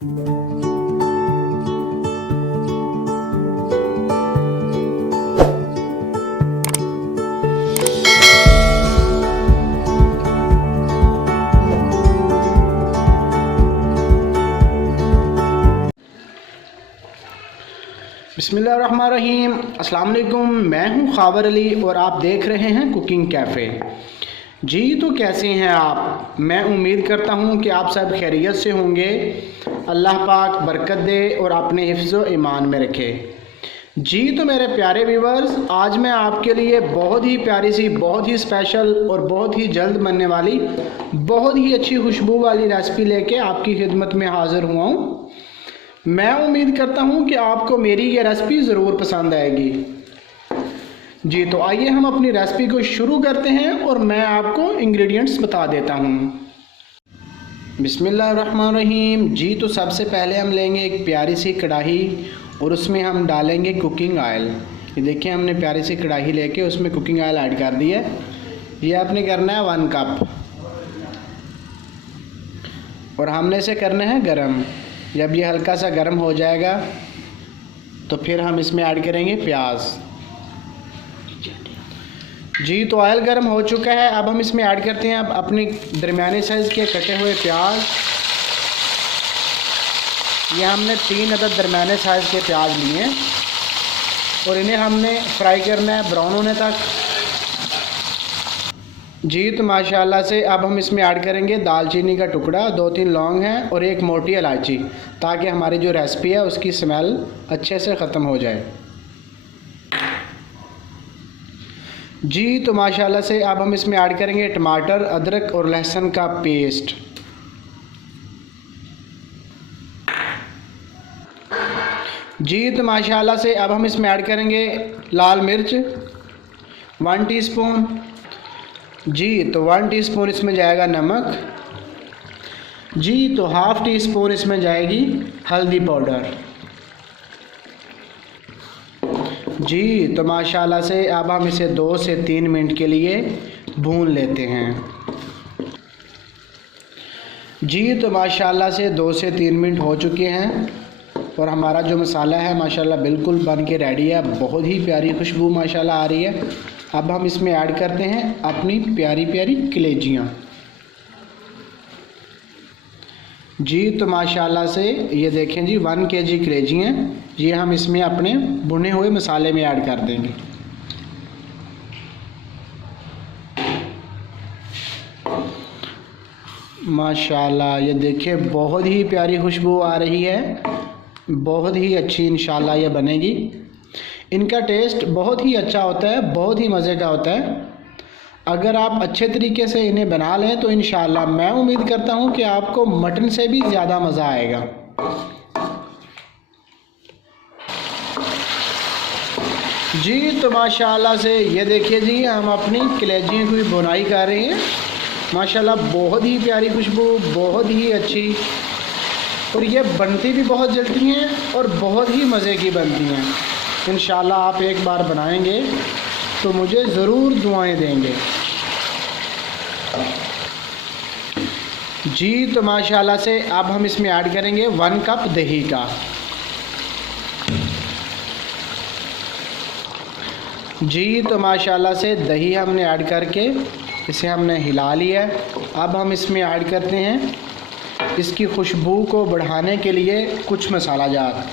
बिस्मिल्लाहिर्रहमानिर्रहीम। अस्सलाम वालेकुम। मैं हूं ख़ावर अली और आप देख रहे हैं कुकिंग कैफ़े। जी तो कैसे हैं आप? मैं उम्मीद करता हूं कि आप सब खैरियत से होंगे। अल्लाह पाक बरकत दे और अपने हिफ्ज़ व ईमान में रखे। जी तो मेरे प्यारे व्यूवर्स, आज मैं आपके लिए बहुत ही प्यारी सी, बहुत ही स्पेशल और बहुत ही जल्द बनने वाली, बहुत ही अच्छी खुशबू वाली रेसिपी लेके आपकी खिदमत में हाज़िर हुआ हूँ। मैं उम्मीद करता हूं कि आपको मेरी ये रेसिपी ज़रूर पसंद आएगी। जी तो आइए हम अपनी रेसिपी को शुरू करते हैं और मैं आपको इंग्रेडिएंट्स बता देता हूं। बिस्मिल्लाहिर्रहमानिर्रहीम। जी तो सबसे पहले हम लेंगे एक प्यारी सी कढ़ाई और उसमें हम डालेंगे कुकिंग ऑयल। ये देखिए, हमने प्यारी सी कढ़ाई लेके उसमें कुकिंग ऑयल ऐड कर दिया है। ये आपने करना है 1 कप और हमने इसे करना है गरम। जब ये हल्का सा गर्म हो जाएगा तो फिर हम इसमें ऐड करेंगे प्याज। जी तो ऑयल गर्म हो चुका है। अब हम इसमें ऐड करते हैं अब अपने दरमियाने साइज़ के कटे हुए प्याज। ये हमने 3 अदद दरमियाने साइज़ के प्याज लिए हैं और इन्हें हमने फ्राई करना है ब्राउन होने तक। जी तो माशाल्लाह से अब हम इसमें ऐड करेंगे दालचीनी का टुकड़ा, 2-3 लौंग हैं और एक मोटी इलायची, ताकि हमारी जो रेसिपी है उसकी स्मेल अच्छे से ख़त्म हो जाए। जी तो माशाल्लाह से अब हम इसमें ऐड करेंगे टमाटर, अदरक और लहसुन का पेस्ट। जी तो माशाल्लाह से अब हम इसमें ऐड करेंगे लाल मिर्च 1 टीस्पून। जी तो 1 टीस्पून इसमें जाएगा नमक। जी तो ½ टीस्पून इसमें जाएगी हल्दी पाउडर। जी तो माशाल्लाह से अब हम इसे 2 से 3 मिनट के लिए भून लेते हैं। जी तो माशाल्लाह से 2 से 3 मिनट हो चुके हैं और हमारा जो मसाला है माशाल्लाह बिल्कुल बन के रेडी है। बहुत ही प्यारी खुशबू माशाल्लाह आ रही है। अब हम इसमें ऐड करते हैं अपनी प्यारी प्यारी कलेजियाँ। जी तो माशाल्लाह से ये देखें जी 1 kg कलेजियाँ, ये हम इसमें अपने भुने हुए मसाले में ऐड कर देंगे। माशाल्लाह ये देखिए बहुत ही प्यारी खुशबू आ रही है। बहुत ही अच्छी इंशाल्लाह ये बनेगी। इनका टेस्ट बहुत ही अच्छा होता है, बहुत ही मज़े का होता है। अगर आप अच्छे तरीके से इन्हें बना लें तो इंशाल्लाह मैं उम्मीद करता हूं कि आपको मटन से भी ज़्यादा मज़ा आएगा। जी तो माशाल्लाह से ये देखिए जी, हम अपनी कलेजियों की बुनाई कर रहे हैं। माशाल्लाह बहुत ही प्यारी खुशबू, बहुत ही अच्छी, और ये बनती भी बहुत जल्दी हैं और बहुत ही मज़े की बनती हैं। इंशाल्लाह आप एक बार बनाएंगे तो मुझे ज़रूर दुआएं देंगे। जी तो माशाल्लाह से अब हम इसमें ऐड करेंगे 1 कप दही का। जी तो माशाल्लाह से दही हमने ऐड करके इसे हमने हिला लिया। अब हम इसमें ऐड करते हैं इसकी खुशबू को बढ़ाने के लिए कुछ मसाला जात।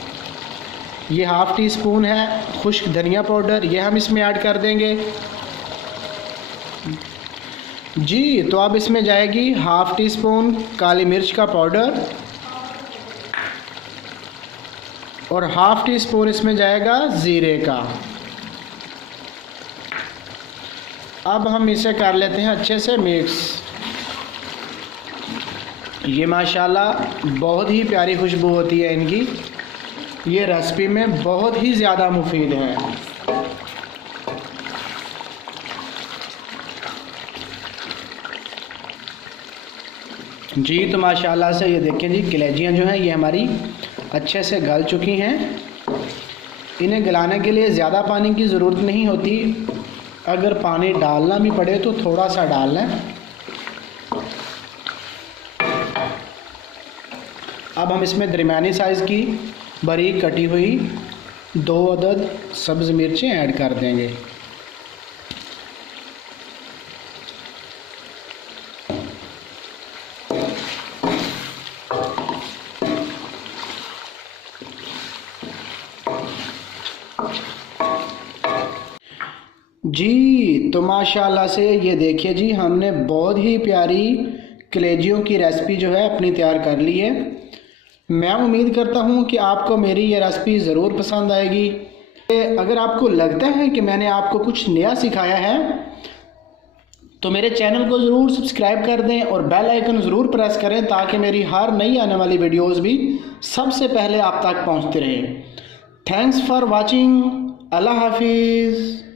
ये ½ टीस्पून है खुश्क धनिया पाउडर, ये हम इसमें ऐड कर देंगे। जी तो अब इसमें जाएगी ½ टीस्पून काली मिर्च का पाउडर और ½ टीस्पून इसमें जाएगा ज़ीरे का। अब हम इसे कर लेते हैं अच्छे से मिक्स। ये माशाल्लाह बहुत ही प्यारी खुशबू होती है इनकी। ये रेसिपी में बहुत ही ज़्यादा मुफीद है। जी तो माशाल्लाह से ये देखें जी, कलेजियाँ जो हैं ये हमारी अच्छे से गल चुकी हैं। इन्हें गलाने के लिए ज़्यादा पानी की ज़रूरत नहीं होती। अगर पानी डालना भी पड़े तो थोड़ा सा डाल लें। अब हम इसमें दरमियानी साइज़ की बारीक कटी हुई 2 अदद सब्ज़ मिर्चें ऐड कर देंगे। जी तो माशाल्लाह से ये देखिए जी, हमने बहुत ही प्यारी कलेजियों की रेसिपी जो है अपनी तैयार कर ली है। मैं उम्मीद करता हूँ कि आपको मेरी ये रेसिपी ज़रूर पसंद आएगी। अगर आपको लगता है कि मैंने आपको कुछ नया सिखाया है तो मेरे चैनल को ज़रूर सब्सक्राइब कर दें और बेल आइकन ज़रूर प्रेस करें ताकि मेरी हर नई आने वाली वीडियोज़ भी सबसे पहले आप तक पहुँचती रहे। Thanks for watching. अल्लाह हाफिज़।